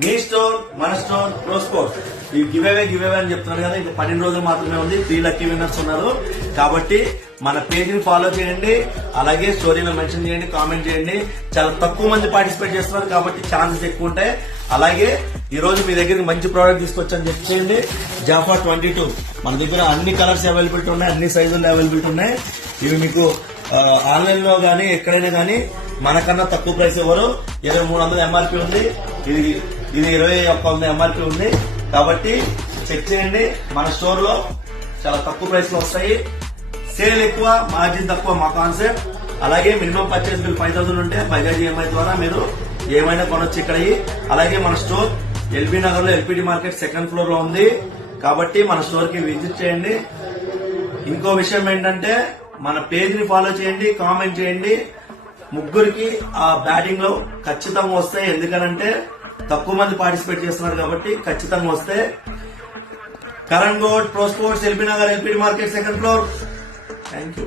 మీ store మన store pro sports. ఈ give away అని చెప్తున్నారు కదా, ఇంకా 12 రోజులు మాత్రమే ఉంది. 3 లక్కీ విన్నర్స్ ఉన్నారు కాబట్టి మన పేజ్ ని ఫాలో చేయండి, అలాగే స్టోరీలో మెన్షన్ చేయండి, కామెంట్ చేయండి. చాలా తక్కువ మంది పార్టిసిపేట్ చేస్తున్నారు కాబట్టి ఛాన్సెస్ ఎక్కువ ఉంటాయి. అలాగే ఈ రోజు మీ దగ్గరికి మంచి ప్రోడక్ట్ తీసుకొచ్చని చెప్పేయండి. జాఫా 22 మన దగ్గర అన్ని కలర్స్ అవైలబిలిటీ ఉన్నాయి, అన్ని సైజుల్లో అవైలబిలిటీ ఉన్నాయి. ఇవి మీకు ఆన్లైన్ లో గానీ ఎక్కడైనా గానీ మనకన్నా తక్కువ ప్రైస్ ఇవ్వరు. 2300 ఎంఆర్పీ ఉంది, ఇది 2100 ఎంఆర్పీ ఉంది. కాబట్టి చెక్ చేయండి. మన స్టోర్ లో చాలా తక్కువ ప్రైస్ లో వస్తాయి. సేల్ ఎక్కువ, మార్జిన్ తక్కువ మా కాన్సెప్ట్. అలాగే మినిమం పర్చేస్ బిల్ 5000 ఉంటే బజాజ్ ఈఎంఐ ద్వారా మీరు ఏమైనా కొనొచ్చు ఇక్కడ. అలాగే మన స్టోర్ ఎల్బీ నగర్ లో ఎల్పిడి మార్కెట్ 2nd ఫ్లోర్ లో ఉంది కాబట్టి మన స్టోర్ కి విజిట్ చేయండి. ఇంకో విషయం ఏంటంటే మన పేజ్ ని ఫాలో చేయండి, కామెంట్ చేయండి. ముగ్గురికి ఆ బ్యాటింగ్ లో ఖచ్చితంగా వస్తాయి. ఎందుకనంటే తక్కువ మంది పార్టిసిపేట్ చేస్తున్నారు కాబట్టి ఖచ్చితంగా వస్తాయి. Karan Goud, pro sports, LB Nagar, LPD market 2nd floor. Thank you.